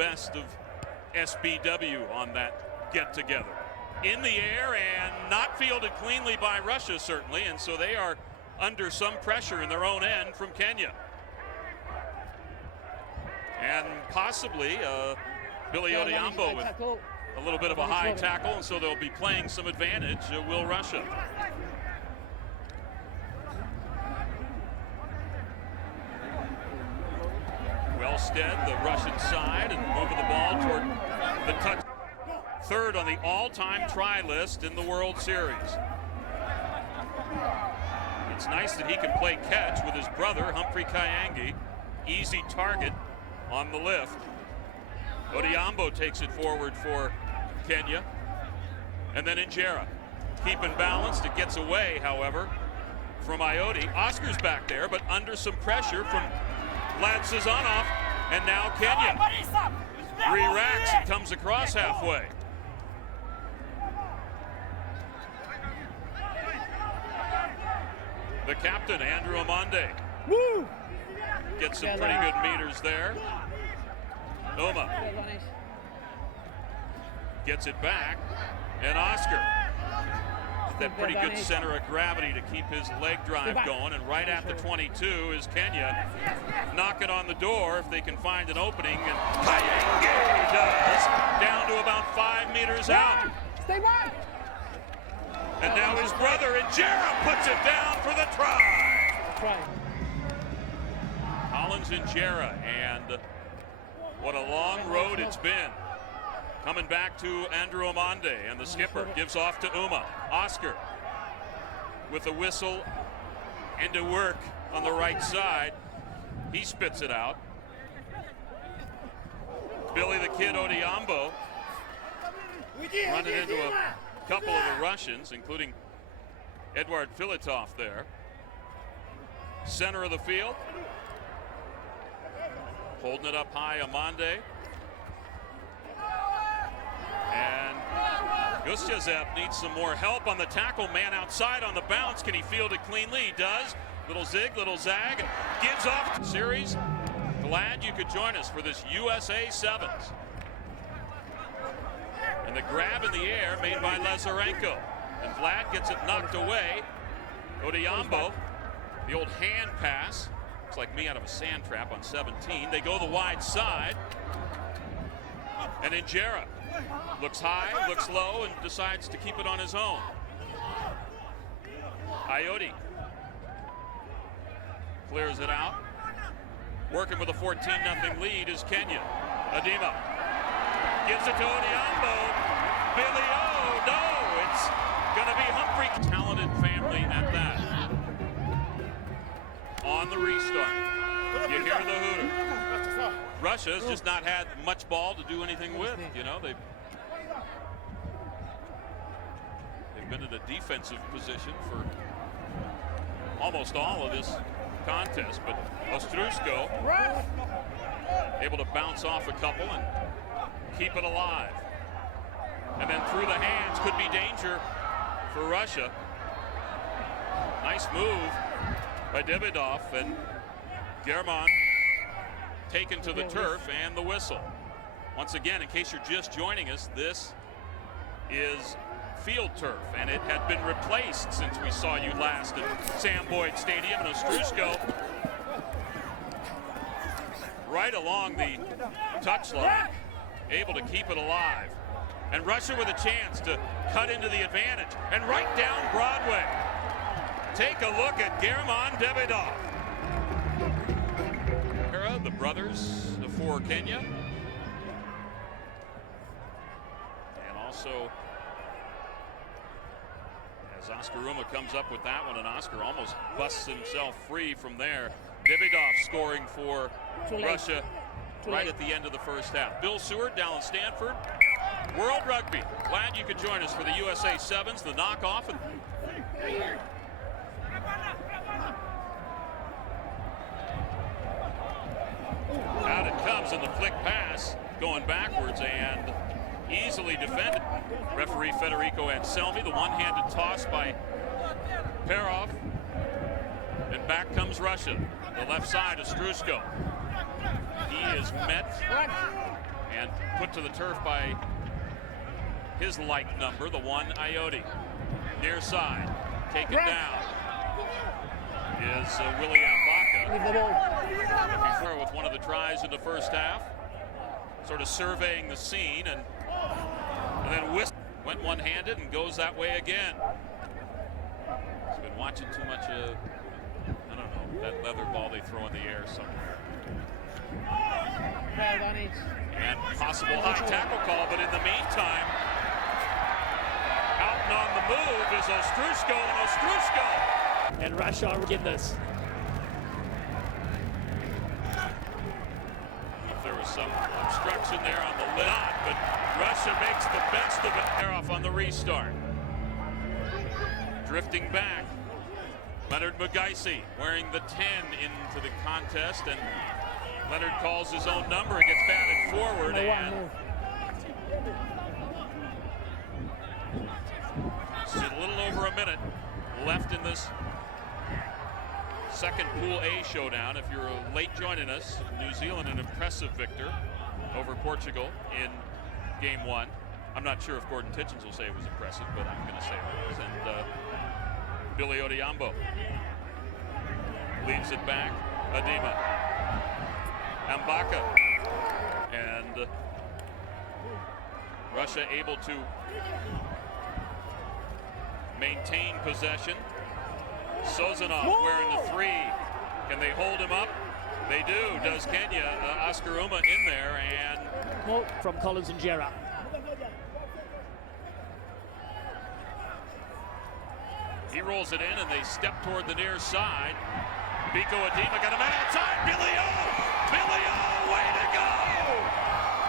best of SBW on that get-together. In the air and not fielded cleanly by Russia, certainly, and so they are under some pressure in their own end from Kenya. And possibly Billy Odhiambo with a little bit of a high tackle, and so they'll be playing some advantage, will Russia. Wellstead, the Russian side, and moving the ball toward the touch. Third on the all-time try list in the World Series. It's nice that he can play catch with his brother, Humphrey Kyangi. Easy target on the lift. Odhiambo takes it forward for Kenya. And then Injera. Keeping balanced, it gets away, however, from Ioti. Oscar's back there, but under some pressure from Vlad Sazonov. And now Kenya. 3 racks and comes across halfway. The captain, Andrew Amande, gets some pretty good meters there. Uma gets it back, and Oscar, that pretty good center of gravity to keep his leg drive going, and right at the 22 is Kenya knocking on the door if they can find an opening, and Kyangi does, down to about 5 meters out. Stay back. And now his brother Injera puts it down for the try. Collins Injera, and what a long road it's been. Coming back to Andrew Amande, and the skipper gives off to Uma. Oscar with a whistle into work on the right side. He spits it out. Billy the Kid Odhiambo running into a couple of the Russians, including Eduard Filatov there. Center of the field. Holding it up high, Amande. And Gustyazev needs some more help on the tackle. Man outside on the bounce. Can he field it cleanly? He does. Little zig, little zag, and gives off series. Glad you could join us for this USA Sevens. And the grab in the air made by Lazarenko. And Vlad gets it knocked away. Odhiambo, the old hand pass. Looks like me out of a sand trap on 17. They go the wide side. And Injera looks high, looks low, and decides to keep it on his own. Ioti clears it out. Working with a 14-0 lead is Kenya. Adima gives it to Odhiambo. Billy, oh no, it's gonna be Humphrey. Talented family at that. On the restart, you hear the hooter. Russia has just not had much ball to do anything with. You know, they've been in a defensive position for almost all of this contest, but Ostrusko able to bounce off a couple and keep it alive. And then through the hands could be danger for Russia. Nice move by Davidov, and German taken to the turf, and the whistle. Once again, in case you're just joining us, this is field turf, and it had been replaced since we saw you last at Sam Boyd Stadium. And Ostrusko right along the touchline, able to keep it alive. And Russia with a chance to cut into the advantage, and right down Broadway. Take a look at German Davidov. The brothers for Kenya. And also, as Oscar Uma comes up with that one, and Oscar almost busts himself free from there. Davidov scoring for Russia right at the end of the first half. Bill Seward, Dallin Stanford, World Rugby. Glad you could join us for the USA Sevens, the knockoff. Out it comes, and the flick pass going backwards and easily defended. Referee Federico Anselmi, the one-handed toss by Perov. And back comes Russia. The left side of Strusko. He is met and put to the turf by his like number, the one Ioti. Near side, taken down is Willie Ambaka. With one of the tries in the first half, sort of surveying the scene, and then went one-handed and goes that way again. He's been watching too much of, I don't know, that leather ball they throw in the air somewhere. And possible high tackle call, but in the meantime, out and on the move is Ostruszko, and Ostruszko. And Russia get this. If there was some obstruction there on the lid, but Russia makes the best of it. They're off on the restart. Drifting back, Leonard Magaisi wearing the 10 into the contest, and Leonard calls his own number and gets batted forward, and it's a little over a minute left in this second Pool A showdown. If you're late joining us, New Zealand an impressive victor over Portugal in game 1. I'm not sure if Gordon Titchens will say it was impressive, but I'm going to say it was. And Billy Odhiambo leaves it back. Adema. Ambaka. And Russia able to maintain possession. Sozanov wearing the 3. Can they hold him up? They do. Does Kenya. Oscar Uma in there, and from Collins and Gerrard. He rolls it in, and they step toward the near side. Biko Adema got a man outside. Billy O! Billy O! Wait